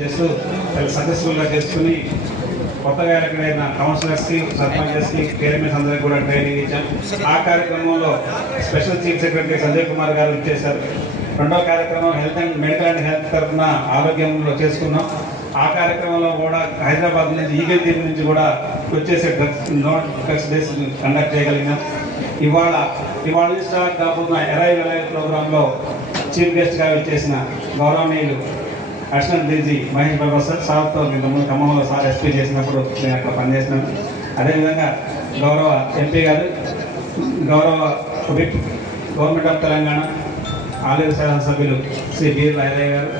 చేస్తూ సక్సెస్ఫుల్గా చేసుకుని కొత్తగా ఎక్కడైనా కౌన్సిలర్స్కి సర్పంచెస్కి చైర్మన్స్ అందరికీ కూడా ట్రైనింగ్ ఇచ్చాం. ఆ కార్యక్రమంలో special chief secretary Sanjay Kumar గారు ఇచ్చేశారు. రెండో కార్యక్రమం మెడికల్ అండ్ హెల్త్ తరఫున ఆరోగ్యంలో చేసుకున్నాం. ఆ కార్యక్రమంలో కూడా హైదరాబాద్ నుంచి ఈగల్ టీం నుంచి కూడా వచ్చేసే డ్రగ్స్ బేస్ కండక్ట్ చేయగలిగినాం. ఇవాళ స్టార్ట్ కాబోతున్న ఎరైవ్ ప్రోగ్రాంలో చీఫ్ గెస్ట్గా వచ్చేసిన గౌరవనీయులు అడిషనల్ డీజీ మహేష్ బాబు సార్తో నేను ముందు ఖమ్మంలో సార్ ఎస్పీ చేసినప్పుడు నేను అక్కడ పనిచేసినాను. అదేవిధంగా గౌరవ ఎంపీ గారు, గౌరవ విప్ గవర్నమెంట్ ఆఫ్ తెలంగాణ ఆలయ శాసనసభ్యులు శ్రీ బీర్ రాయలయ్య గారు,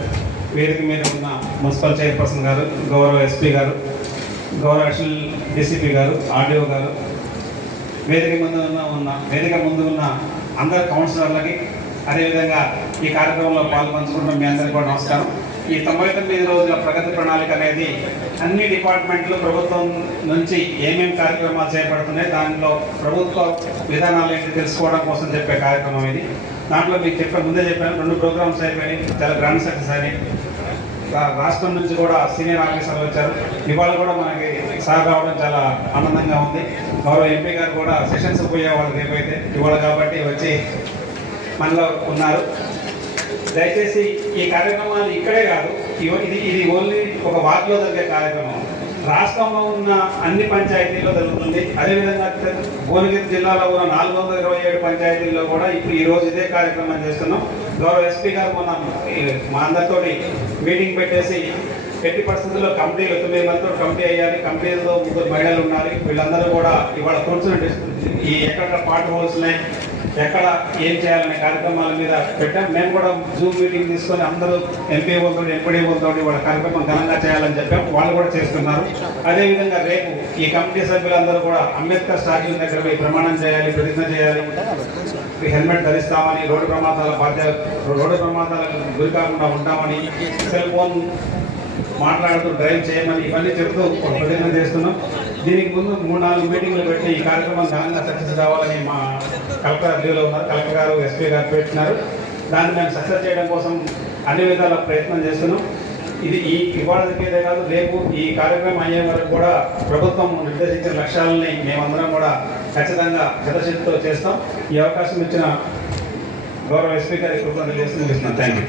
వేదిక మీద ఉన్న మున్సిపల్ చైర్పర్సన్ గారు, గౌరవ ఎస్పీ గారు, గౌరవ అడిషనల్ డీసీపీ గారు, ఆర్డీఓ గారు, వేదిక ముందు ఉన్న అందరు కౌన్సిలర్లకి, అదేవిధంగా ఈ కార్యక్రమంలో పాల్పంచుకుంటున్న మీ అందరికీ కూడా నమస్కారం. ఈ 99 రోజుల ప్రగతి ప్రణాళిక అనేది అన్ని డిపార్ట్మెంట్లు ప్రభుత్వం నుంచి ఏమేమి కార్యక్రమాలు చేపడుతున్నాయి, దానిలో ప్రభుత్వ విధానాలు ఏంటి తెలుసుకోవడం కోసం చెప్పే కార్యక్రమం ఇది. దాంట్లో మీకు ముందే చెప్పాను, 2 ప్రోగ్రామ్స్ అయిపోయినాయి, చాలా గ్రాండ్ సక్సెస్ అయినాయి. రాష్ట్రం నుంచి కూడా సీనియర్ ఆఫీసర్లు వచ్చారు. ఇవాళ కూడా మనకి సార్ రావడం చాలా ఆనందంగా ఉంది. గౌరవ ఎంపీ గారు కూడా సెషన్స్ పోయేవాళ్ళు రేపైతే ఇవాళ కాబట్టి వచ్చి మనలో ఉన్నారు. దయచేసి ఈ కార్యక్రమాలు ఇక్కడే కాదు, ఇది ఓన్లీ ఒక వార్డులో జరిగే కార్యక్రమం. రాష్ట్రంలో ఉన్న అన్ని పంచాయతీల్లో జరుగుతుంది. అదేవిధంగా భువనగిరి జిల్లాలో ఉన్న 427 పంచాయతీల్లో కూడా ఇప్పుడు ఈ రోజు ఇదే కార్యక్రమం చేస్తున్నాం. గౌరవ ఎస్పీ గారు మొన్న మా అందరితోటి మీటింగ్ పెట్టేసి ఎట్టి పరిస్థితుల్లో కమిటీలు 9 మందితో కమిటీ అయ్యాలి, కమిటీలో 3 మహిళలు ఉండాలి. వీళ్ళందరూ కూడా ఇవాళ కూర్చుని ఈ ఎక్కడ పార్ట్ హోల్స్ ఉన్నాయి, ఎక్కడ ఏం చేయాలనే కార్యక్రమాల మీద పెట్టాం. మేము కూడా జూమ్ మీటింగ్ తీసుకొని అందరూ ఎంపీఓతో ఎంపీడీఓతో వాళ్ళ కార్యక్రమం ఘనంగా చేయాలని చెప్పాం. వాళ్ళు కూడా చేస్తున్నారు. అదేవిధంగా రేపు ఈ కమిటీ సభ్యులందరూ కూడా అంబేద్కర్ స్టాచ్యూ దగ్గర పోయి ప్రమాణం చేయాలి, ప్రతిజ్ఞ చేయాలి, హెల్మెట్ ధరిస్తామని, రోడ్డు ప్రమాదాలకు గురి కాకుండా ఉంటామని, సెల్ ఫోన్ మాట్లాడుతూ డ్రైవ్ చేయమని ఇవన్నీ చెబుతూ ఒక ప్రతిజ్ఞ చేస్తున్నాం. దీనికి ముందు 3-4 మీటింగ్లు పెట్టి ఈ కార్యక్రమం ఘనంగా సక్సెస్ కావాలని మా కలెక్టర్ అధికారులు ఉన్నారు, కలెక్టర్ గారు, ఎస్పీ గారు పెట్టినారు. దాన్ని మేము సక్సెస్ చేయడం కోసం అన్ని విధాల ప్రయత్నం చేస్తున్నాం. ఇది ఇవాళ జరిగేదే కాదు, రేపు ఈ కార్యక్రమం అయ్యే వరకు కూడా ప్రభుత్వం నిర్దేశించిన లక్ష్యాలని మేమందరం కూడా ఖచ్చితంగా చిత్తశుద్ధితో చేస్తాం. ఈ అవకాశం ఇచ్చిన గౌరవ ఎస్పీ గారికి కృతజ్ఞతలు చేస్తూ ముగిస్తున్నాం. Thank you.